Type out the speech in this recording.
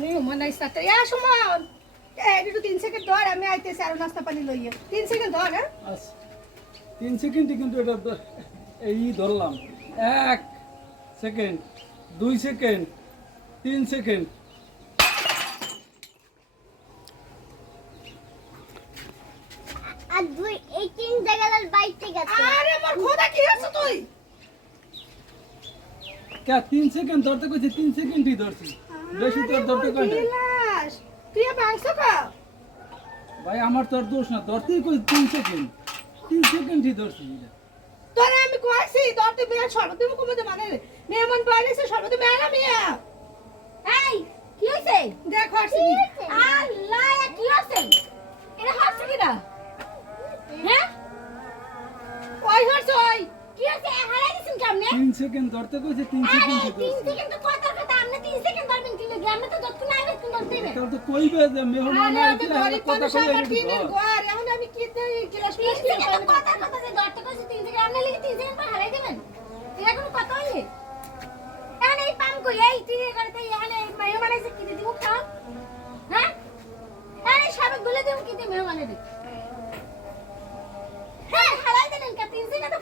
মেহমান আইসা তো ইয়া সুমন একটু তিন সেকেন্ড ধর আমি আইতেছি আর নাস্তা পানি লইয়ে। তিন সেকেন্ড ধর হ্যাঁ? আচ্ছা। তিন সেকেন্ডই কিন্তু এটা এই ধরলাম। এক সেকেন্ড দুই সেকেন্ড তিন সেকেন্ড আর দুই এই তিন জায়গার বাইতে গেছে। আরে আমার খোদা কি আছে তুই? কে তিন সেকেন্ড ধরতে কইছে তিন সেকেন্ডই ধরছি। বেশি তো আর ধরতে কয় না। তুই মাংস খা ভাই আমার তো আর দোষ না ধরতেই কই তিন সেকেন্ড তিন সেকেন্ডই ধরছি। তোরে আমি কইছি তোর তুই বিয়া সর্বত তুমি কমতে মানে মেহমান বাইরেছে সর্বত মেলা মিয়া। এই কি হইছে? দেখ হরছি আল্লাহ এ কি হইছে এটা হচ্ছে কি না হ্যাঁ ওই হরছে ওই। কি হইছে হারাই দিছেন কেমনে? তিন সেকেন্ড ধরতে কইছে তিন আরে সেকেন্ডই সেকেন্ড তো কথার কথা? আপনি তিন সেকেন্ড ধরবেন কি লাগে আপনি তো যতক্ষণ আগে তুমি ধরতে তাহলে তো কইবে যে মেহমান আইছে ওদের কথা মানুষ কইলে আমার এটা টিনের ধর। ঘর এখন আমি কি দেই? ক্লাস তিন সেকেন্ড তো কথা যে ধরতে কইছে তিন সেকেন্ড। আপনি লিখে তিন সেকেন্ড পর হারাই দেবেন। এটা কোনো কথা হইলে? এখন এই পাম কই? এই তিন করতে এখানে মেয়ে বানাইছে কি দিব খাও? হ্যাঁ? আরে সবাই বলে দেব কি বানাই হ্যাঁ হারাই দেবেন কা? তিন সেকেন্ড তো